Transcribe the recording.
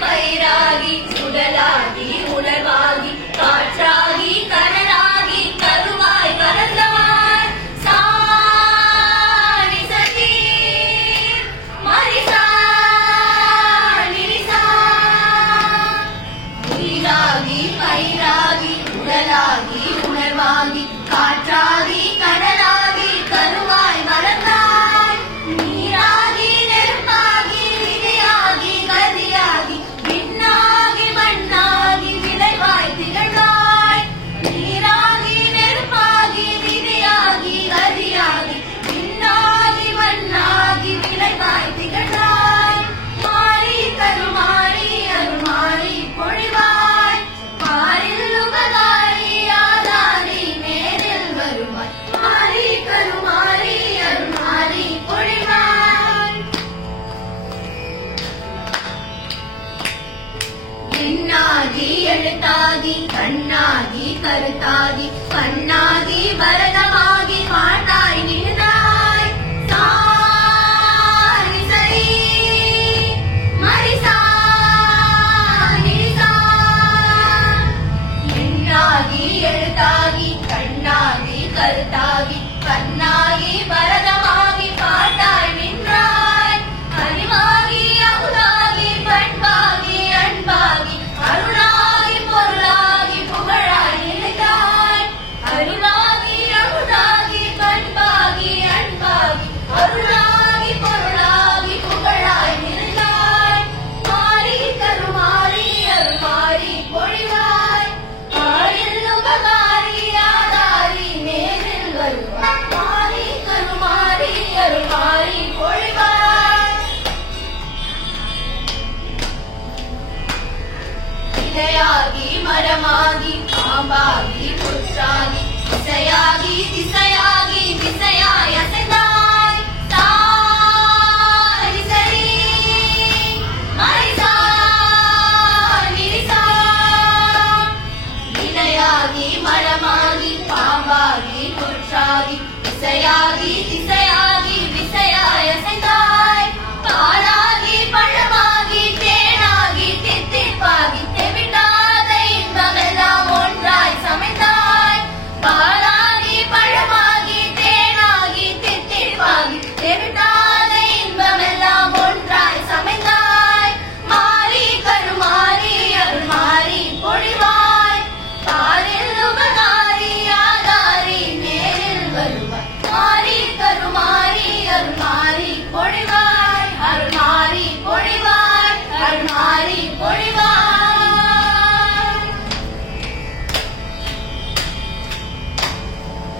பயிராகி சுடலாகி உணர்வாகி காற்றாகி கடலாகி கருவாய் பறந்தாய் சாணி சதி மரிசா நிரிசா உயிராகி பயிராகி உடலாகி உணர்வாகி காற்றாகி கடலாகி கருவாய் மறந்தாய் நீராகி நெருப்பாகி விதையாகி கதியாகி விண்ணாகி மண்ணாகி விளைவாய் திகழ்வாய் நீராகி நெருப்பாகி விதையாகி கதியாகி விண்ணாகி மண்ணாகி விளைவாய் திகழ்வாய் மாறி கருமாறி அருமாறி பொழிவாய் பாரில் உபகாரி ஆதாரி நேரில் வருவாய் மாறி கருமாறி அருமாறி பொழிவாய் எண்ணாகி எழுத்தாகி கண்ணாகி கருத்தாகி கண்ணாகி பரதமாகி பாட்டாய் நின்றாய் சாரி சரி மரிசா நிரிசா எண்ணாகி எழுத்தாகி கண்ணாகி கருத்தாகி கண்ணாகி பரதமாகி பாட்டாய் நின்றாய் அறிவாகி அமுதாகி பண்பாகி அன்பாகி அருளாகி பொருளாகி புகழாய் நிலைத்தாய் அறிவாகி அமுதாகி பண்பாகி அன்பாகி அருளாகி பொருளாகி புகழாய் நிலைத்தாய் மாறி கருமாறி அருமாறி பொழிவாய் பாரில் உபகாரி ஆதாரி நேரில் வருவாய் மாறி கருமாறி அருமாறி பொழிவாய் இலையாகி மரமாகி பாம்பாகி புற்றாகி திசையாகி திசையாகி திசையாய்